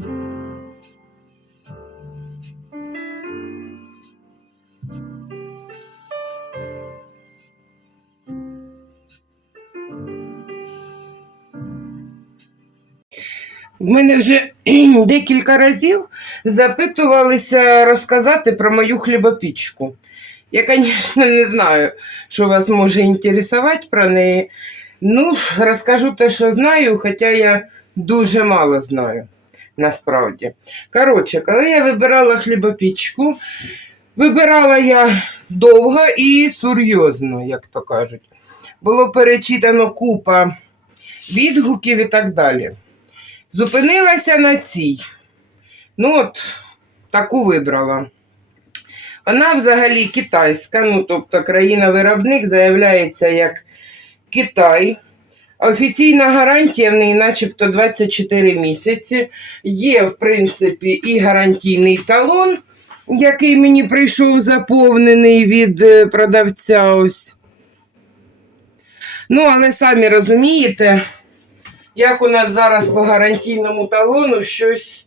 В мене вже декілька разів запитувалися розказати про мою хлібопічку. Я, звісно, не знаю, що вас може інтересувати про неї. Ну, розкажу те, що знаю, хоча я дуже мало знаю насправді. Коротше, коли я вибирала хлібопічку, вибирала я довго і серйозно, як то кажуть. Було перечитано купа відгуків і так далі. Зупинилася на цій. Ну, от, таку вибрала. Вона взагалі китайська, ну, тобто країна-виробник заявляється як Китай. Офіційна гарантія в неї начебто 24 місяці. Є, в принципі, і гарантійний талон, який мені прийшов заповнений від е, продавця. ось. Ну, але самі розумієте, як у нас зараз по гарантійному талону щось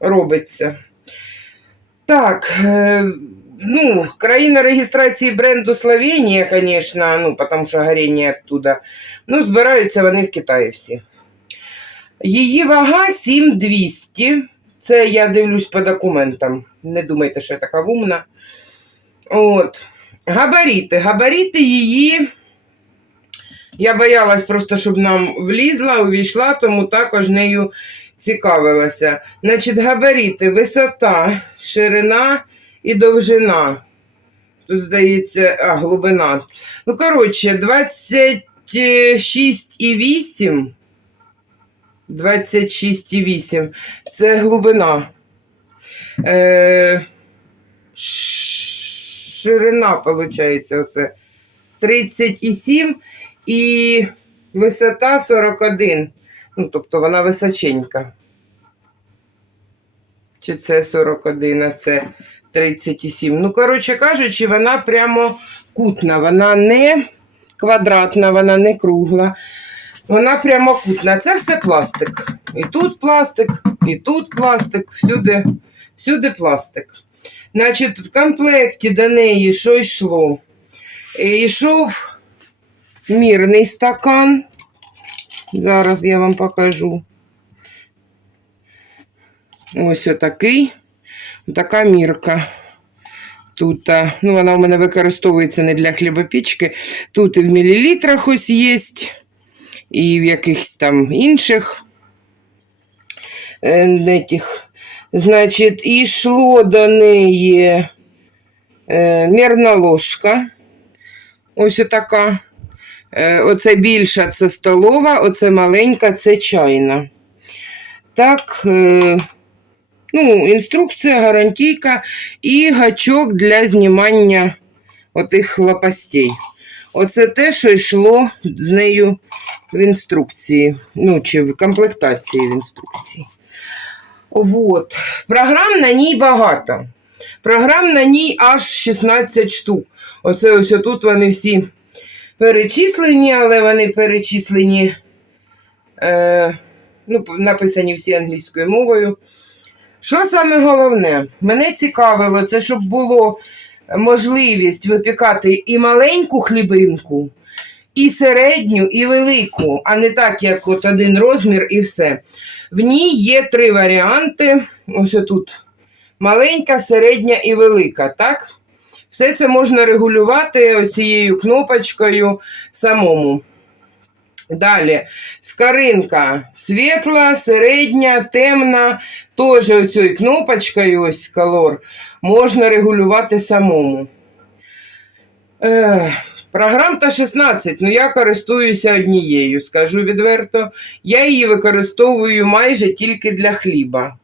робиться. Так, е, ну, країна реєстрації бренду Словенія, звісно, ну, тому що горіння оттуда. Ну, збираються вони в Китаї всі. Її вага 7200. Це я дивлюсь по документам. Не думайте, що я така вумна. От. Габаріти. Габаріти її. Я боялась просто, щоб нам влізла, увійшла, тому також нею цікавилася. Значить, габаріти, висота, ширина і довжина. Тут, здається, а, глибина. Ну, коротше, 26,8. 26,8. Це глибина. Е, ширина, виходить, оце 37 і висота 41. Ну, тобто вона височенька. Чи це 41, а це 37. Ну, коротше кажучи, вона прямо кутна. Вона не квадратна, вона не кругла. Вона прямокутна. Це все пластик. І тут пластик, і тут пластик, всюди, всюди пластик. Значить, в комплекті до неї що йшло? Е, Йшов мірний стакан. Зараз я вам покажу. Ось отакий. Така мірка. Тут, ну, вона у мене використовується не для хлібопічки. Тут і в мілілітрах ось є, і в якихось там інших. е, Этих. Значить, і йшло до неї е, мірна ложка. Ось така. Е, Оце більша це столова, оце маленька це чайна. Так, е, ну, інструкція, гарантійка і гачок для знімання отих лопастей. Оце те, що йшло з нею в інструкції, ну, чи в комплектації в інструкції. Вот. Програм на ній багато. Програм на ній аж 16 штук. Оце ось тут вони всі перечислені, але вони перечислені, е, ну, написані всі англійською мовою. Що саме головне? Мене цікавило, це щоб було можливість випікати і маленьку хлібинку, і середню, і велику, а не так, як от один розмір і все. В ній є три варіанти. Ось тут маленька, середня і велика, так? Все це можна регулювати оцією кнопочкою самому. Далі скаринка світла, середня, темна. Теж оцією кнопочкою, ось колор, можна регулювати самому. Е, програм та 16, ну я користуюся однією, скажу відверто. Я її використовую майже тільки для хліба.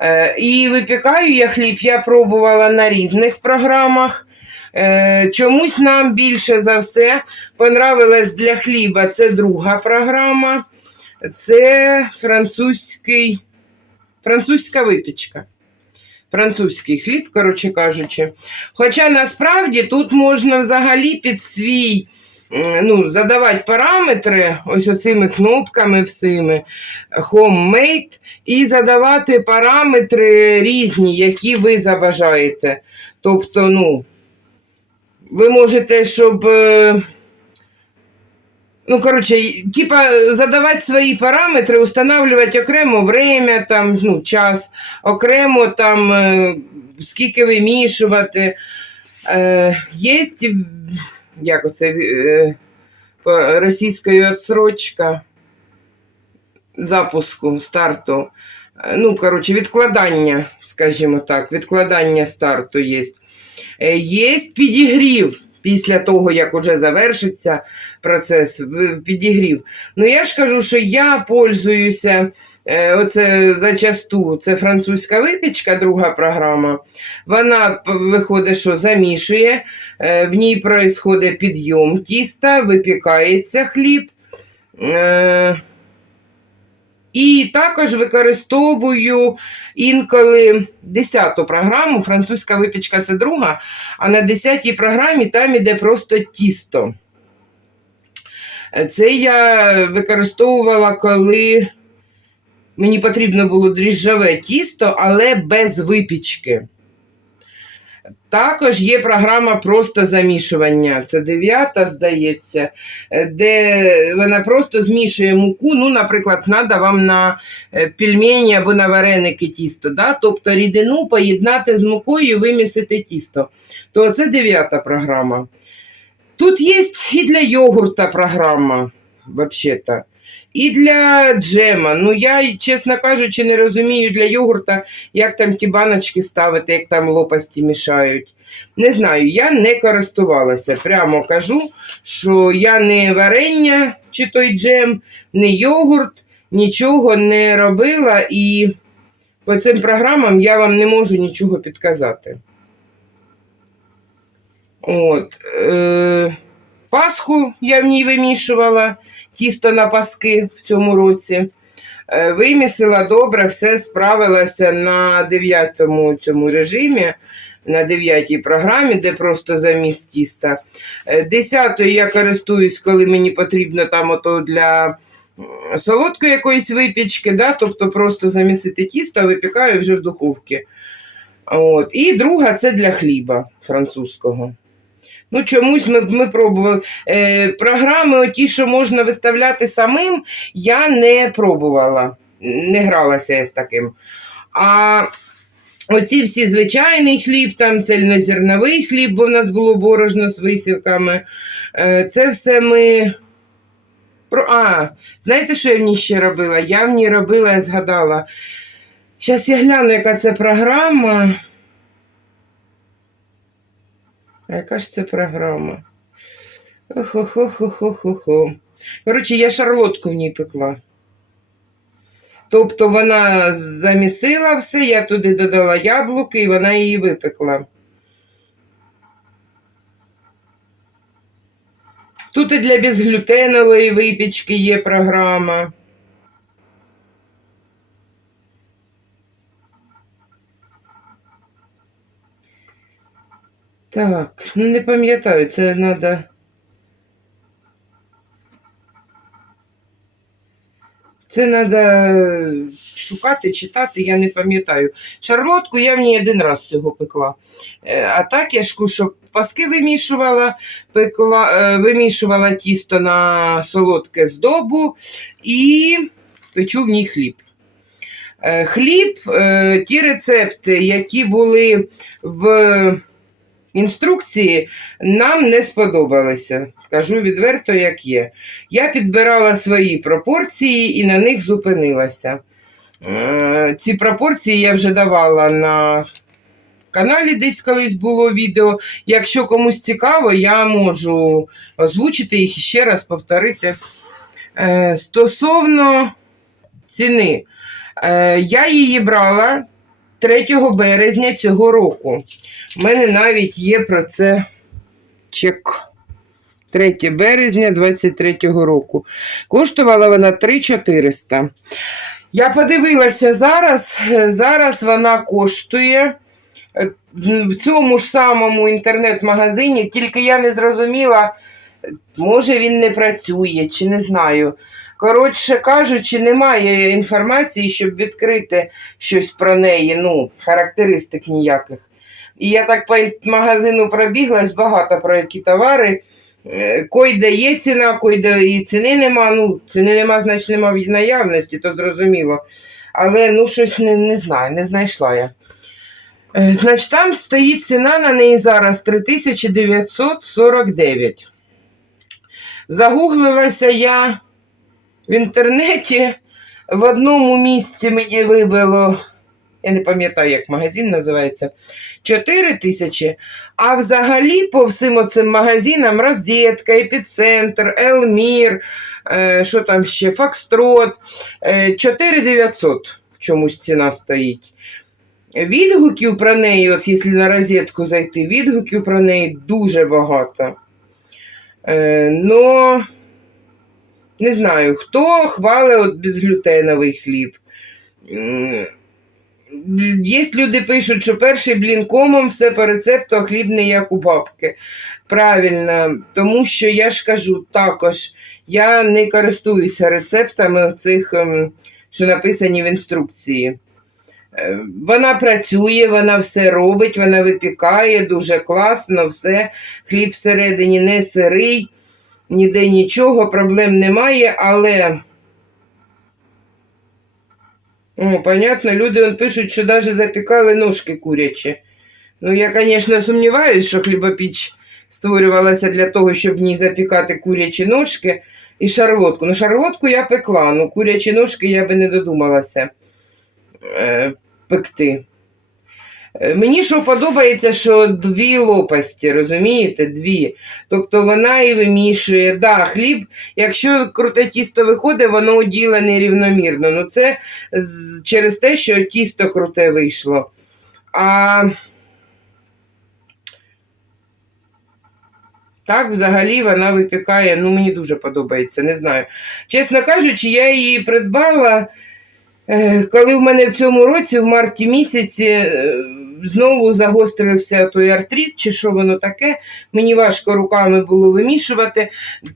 Е, і випікаю я хліб, я пробувала на різних програмах. Е, чомусь нам більше за все понравилась для хліба. Це друга програма. Це французький, французька випічка. Французький хліб, коротше кажучи. Хоча насправді тут можна взагалі під свій ну, задавати параметри ось оцими кнопками всіми Homemade і задавати параметри різні, які ви забажаєте. Тобто, ну, ви можете, щоб. е, Ну, коротше, типа задавати свої параметри, устанавливати окремо время, там, ну, час, окремо там, е, скільки вимішувати. Е, є, як оце, е, російською відсрочка запуску, старту. Е, Ну, коротше, відкладання, скажімо так, відкладання старту є. Е, Є підігрів після того, як уже завершиться процес підігрів. Ну, я ж кажу, що я пользуюся. е, Оце зачасту це французька випічка, друга програма. Вона виходить, що замішує, е, в ній происходить підйом тіста, випікається хліб. І також використовую інколи 10-ту програму. Французька випічка це друга, а на 10-й програмі там іде просто тісто. Це я використовувала, коли мені потрібно було дріжджове тісто, але без випічки. Також є програма просто замішування. Це дев'ята, здається, е, де вона просто змішує муку. Ну, наприклад, треба вам на е, пельмені або на вареники тісто. Да? Тобто рідину поєднати з мукою і вимісити тісто. То це дев'ята програма. Тут є і для йогурта програма, взагалі-то. І для джема. Ну, я, чесно кажучи, не розумію для йогурта, як там ті баночки ставити, як там лопасті мішають. Не знаю, я не користувалася. Прямо кажу, що я не варення чи той джем, не йогурт, нічого не робила, і по цим програмам я вам не можу нічого підказати. От. Е, Пасху я в ній вимішувала, тісто на паски в цьому році. Е, Вимісила добре, все справилася на 9 цьому режимі, на 9 програмі, де просто заміс тіста. Е, 10 я користуюсь, коли мені потрібно там ото для солодкої якоїсь випічки, да? тобто просто замісити тісто, а випікаю вже в духовці. От. І друга це для хліба французького. Ну, чомусь ми, ми пробували. Е, програми, ті, що можна виставляти самим, я не пробувала. Не гралася я з таким. А оці всі звичайний хліб, там цельнозерновий хліб, бо в нас було борошно з висівками. Е, це все ми. А, знаєте, що я в ній ще робила? Я в ній робила, я згадала. Зараз я гляну, яка це програма. А яка ж це програма? Охо-хо-хо-хо-хо-хо. Коротше, я шарлотку в ній пекла. Тобто вона замісила все, я туди додала яблуки і вона її випекла. Тут і для безглютенової випічки є програма. Так, ну не пам'ятаю, це треба. Це треба шукати, читати, я не пам'ятаю. Шарлотку я в ній один раз цього пекла. Е, А так я ж що паски вимішувала, пекла, е, вимішувала тісто на солодке здобу і печу в ній хліб. Е, Хліб, ті рецепти, які були в інструкції, нам не сподобалися. Кажу відверто, як є. Я підбирала свої пропорції і на них зупинилася. Е, Ці пропорції я вже давала на каналі, десь колись було відео. Якщо комусь цікаво, я можу озвучити їх і ще раз повторити. Е, Стосовно ціни, Е, я її брала 3 березня цього року. У мене навіть є про це чек. 3 березня 23-го року. Коштувала вона 3400. Я подивилася зараз. Зараз вона коштує в цьому ж самому інтернет-магазині, тільки я не зрозуміла, Може він не працює, чи не знаю. Коротше кажучи, немає інформації, щоб відкрити щось про неї, ну, характеристик ніяких. І я так по магазину пробіглась багато про які товари. Е, Койде є ціна, койде і ціни нема. Ну, ціни нема, значить нема в наявності, то зрозуміло. Але ну щось не, не знаю, не знайшла я. Е, Значить, там стоїть ціна на неї зараз 3949. Загуглилася я в інтернеті. В одному місці мені вибило, я не пам'ятаю, як магазин називається, 4 тисячі. А взагалі по всім оцим магазинам роздітка, епіцентр, Елмір, е, що там ще, Фокстрот, е, 4900 чомусь ціна стоїть. Відгуків про неї, от якщо на розетку зайти, відгуків про неї дуже багато. Е, но не знаю, хто хвалить от безглютеновий хліб. Є люди пишуть, що перший блін комом все по рецепту, а хліб не як у бабки. Правильно, тому що я ж кажу також, я не користуюся рецептами цих, ем, що написані в інструкції. Е, Вона працює, вона все робить, вона випікає дуже класно, все. Хліб всередині не сирий, ніде нічого, проблем немає, але. О, понятно, люди он пишуть, що навіть запікали ножки курячі. Ну, я, звісно, сумніваюся, що хлібопіч створювалася для того, щоб в ній запікати курячі ножки і шарлотку. Ну, шарлотку я пекла, ну курячі ножки я би не додумалася е, пекти. Е, Мені що подобається, що дві лопасті, розумієте? Дві. Тобто вона і вимішує. Да, хліб, якщо круте тісто виходить, воно уділене рівномірно. Ну це через те, що тісто круте вийшло. А так, взагалі, вона випікає, ну мені дуже подобається, не знаю. Чесно кажучи, я її придбала, е, коли в мене в цьому році, в марті місяці, е, знову загострився той артрит, чи що воно таке. Мені важко руками було вимішувати.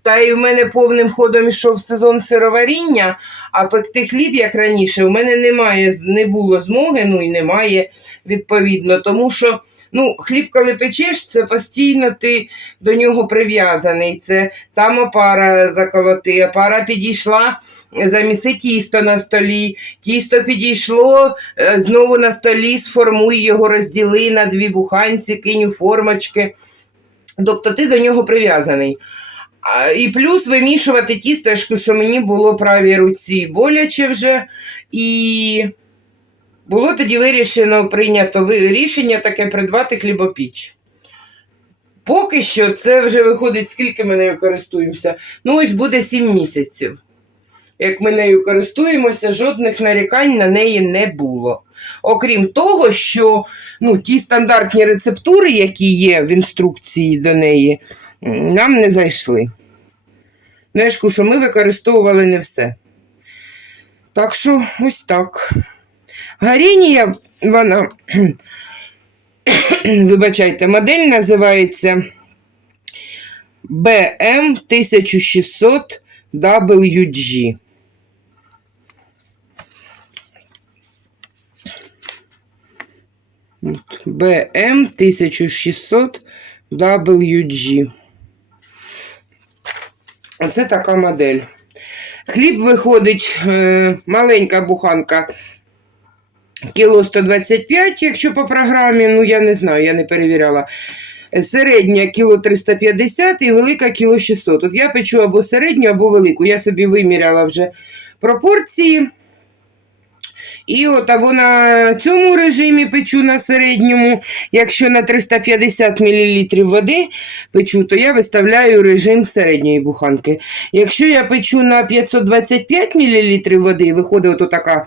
Та й в мене повним ходом ішов сезон сироваріння, а пекти хліб, як раніше, у мене немає, не було змоги, ну і немає відповідно. Тому що ну, хліб, коли печеш, це постійно ти до нього прив'язаний. Це там опара заколоти, опара підійшла. Заміси тісто на столі, тісто підійшло, е, знову на столі, сформуй його, розділи на дві буханці, кинь у формочки. Тобто ти до нього прив'язаний. І плюс вимішувати тісто, я ж кажу, що мені було правій руці боляче вже. І було тоді вирішено, прийнято рішення таке придбати хлібопіч. Поки що це вже виходить, скільки ми нею користуємося. Ну, ось буде 7 місяців як ми нею користуємося, жодних нарікань на неї не було. Окрім того, що ну, ті стандартні рецептури, які є в інструкції до неї, нам не зайшли. Нешку, що ми використовували не все. Так що, ось так. Гарінія, вона, вибачайте, модель називається BM1600WG. BM 1600 WG. Оце така модель. Хліб виходить е, маленька буханка кіло 125, якщо по програмі, ну я не знаю, я не перевіряла. Середня кіло 350 і велика кіло 600. От я печу або середню, або велику. Я собі виміряла вже пропорції. І от або на цьому режимі печу на середньому. Якщо на 350 мл води печу, то я виставляю режим середньої буханки. Якщо я печу на 525 мл води, виходить от така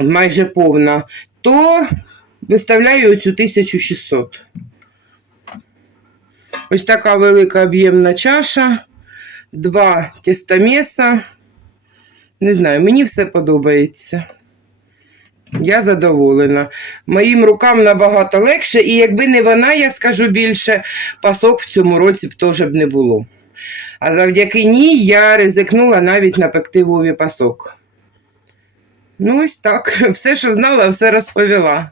майже повна, то виставляю оцю 1600. Ось така велика об'ємна чаша, два тістомеса. Не знаю, мені все подобається. Я задоволена. Моїм рукам набагато легше, і якби не вона, я скажу більше, пасок в цьому році б теж б не було. А завдяки ній я ризикнула навіть напекти Вові пасок. Ну, ось так. Все, що знала, все розповіла.